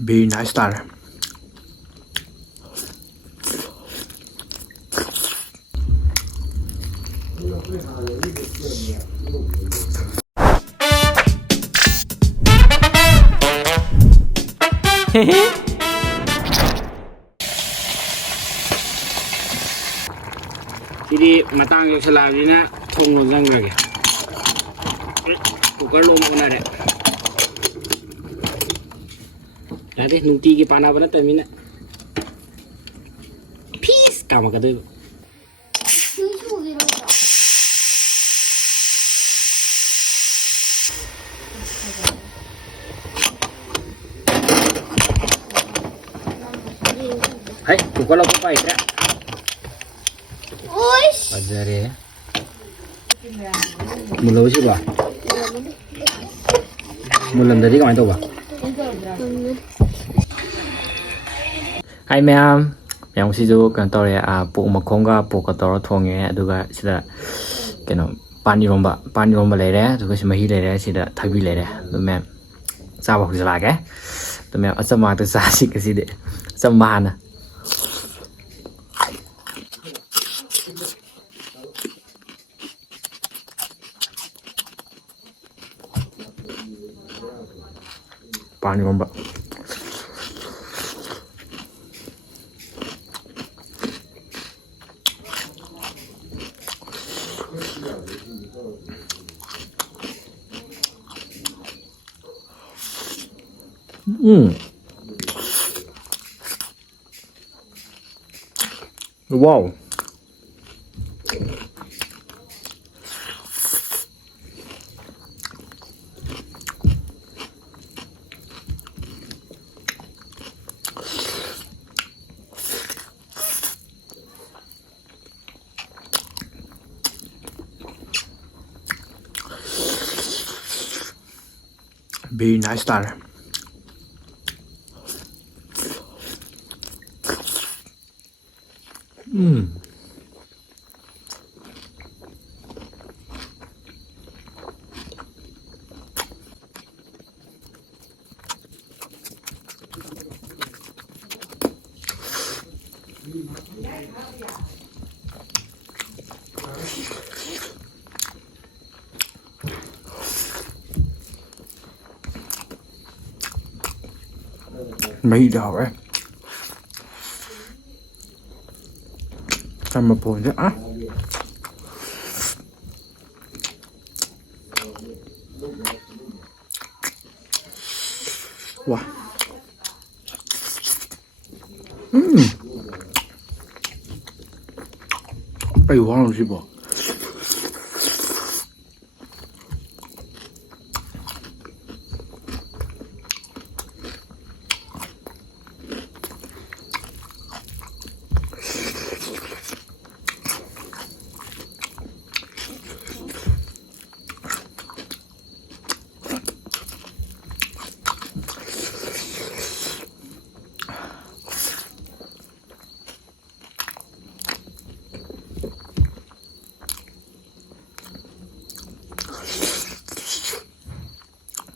Very nice star. Jadi matang yung salami na thong lo lang lagi. Kuकर lo muna deh. Nanti nunti ki pana pana tapi na. Peace kama kado. Hai, kukur lo apa ya? Bajare. Mula sih ba? Mulam dari kemana tuh ba? Hai Mayam, yang situ kantor ya pok makhonga pok kantor thongnya, juga sudah kena pani romba lere, juga si mahi lere, sudah thabi lere, tuh Mayam, sabar hujan lagi, tuh Mayam asam mata sasi ke sini, asam mana? Pani romba. Wow. Very nice star. Mấy đầu ấy ăn một bồn chứ á. Wow. Ay, wow, sí, po.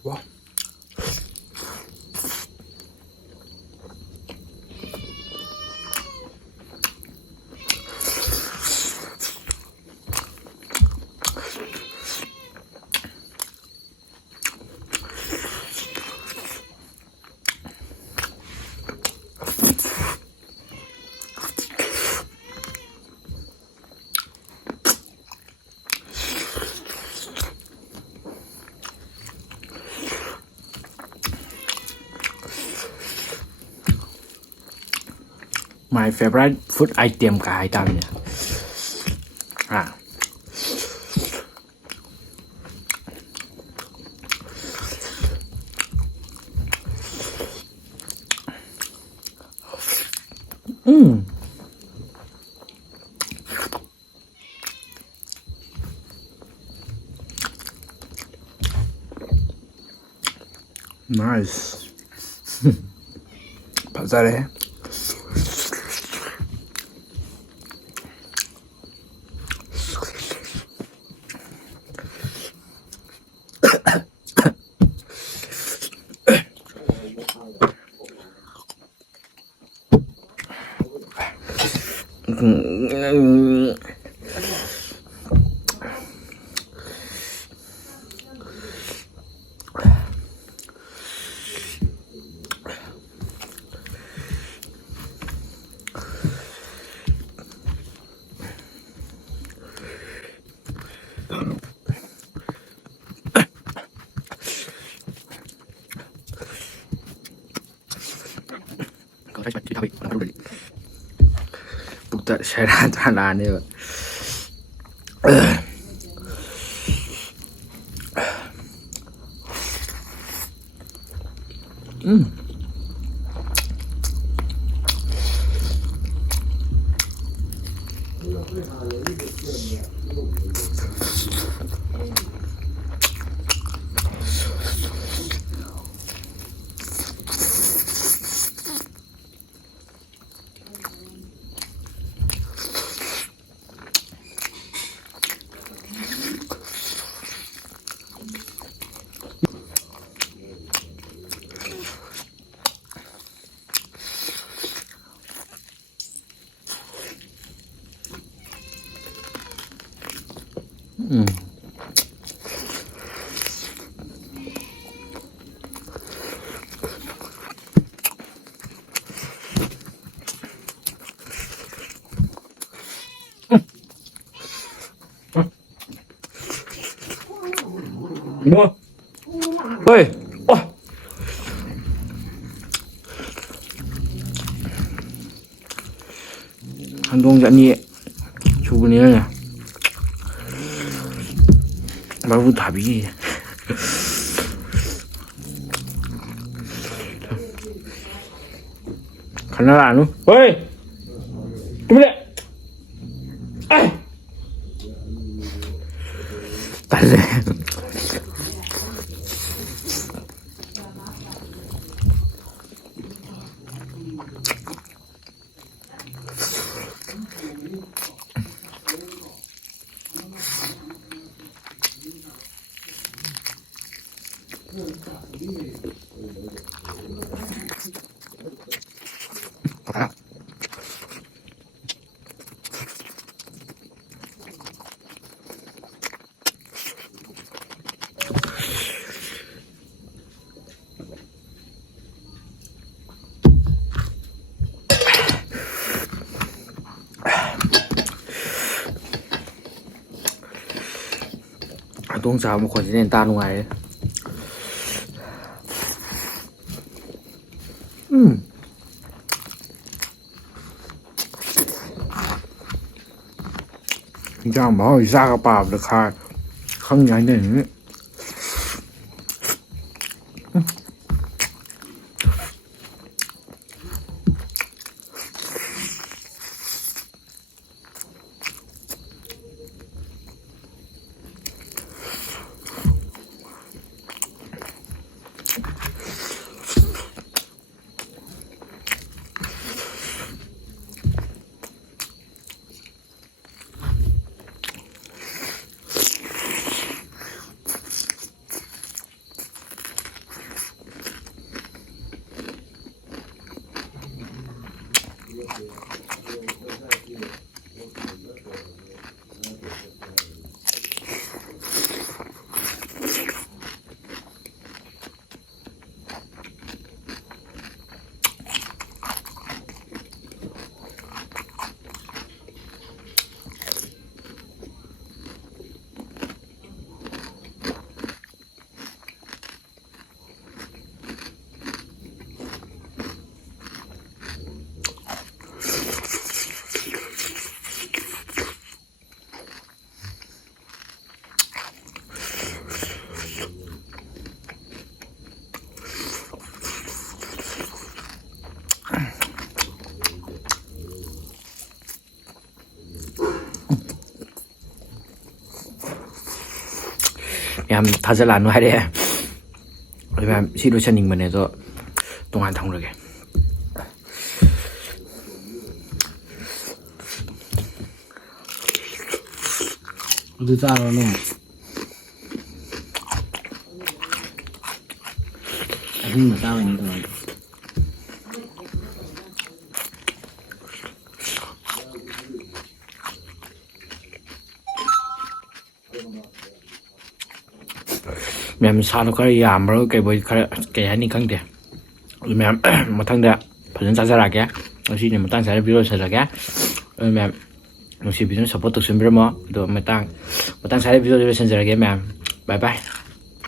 Wow. My favorite food item cả hai trăm nhỉ. Nice. 바자래. Bukta syairan tanah ni. Mua. Ơi. Ôi. 한동 잔이 주문이야. 말고 답이. 가나 안 오? 어이. 그래. 아이. 달래. Đông cháo một khoản nền tan ngoài. Chàng bảo ra cái bạp được khai. Không nhảy nền. ям 다잘안 와래. 그러면 시루샤닝 만해도 동안 통르게. 어디 따라노? 아니 따라는 거. ꯃꯌꯥꯝ ꯁꯥꯗꯣ ꯈꯔ ꯌꯥꯝꯕ꯭ꯔꯥ ꯀꯩꯕꯣꯏ ꯈꯔ ꯀꯩ ꯍꯥꯏꯅꯤ ꯈꯪꯗꯦ ꯑꯗꯨ ꯃꯌꯥꯝ ꯃꯊꯪꯗ ꯐꯖꯅ ꯆꯥꯖꯔꯛꯑꯒꯦ ꯉꯁꯤꯗꯤ ꯃꯇꯥꯡ ꯆꯥꯗ ꯚꯤꯗꯤꯑꯣ ꯂꯣꯏꯁꯤꯜꯂꯒꯦ ꯑꯗꯨ ꯃꯌꯥꯝ ꯅꯨꯡꯁꯤꯕꯤꯗꯨꯅ ꯁꯞꯄꯣꯔꯠ ꯇꯧꯁꯤꯟꯕꯤꯔꯝꯃꯣ ꯑꯗꯣ ꯃꯇꯥꯡ ꯆꯥꯗ ꯚꯤꯗꯤꯑꯣ ꯂꯣꯏꯁꯤꯟꯖꯔꯒꯦ ꯃꯌꯥꯝ ꯕꯥꯏ ꯕꯥꯏ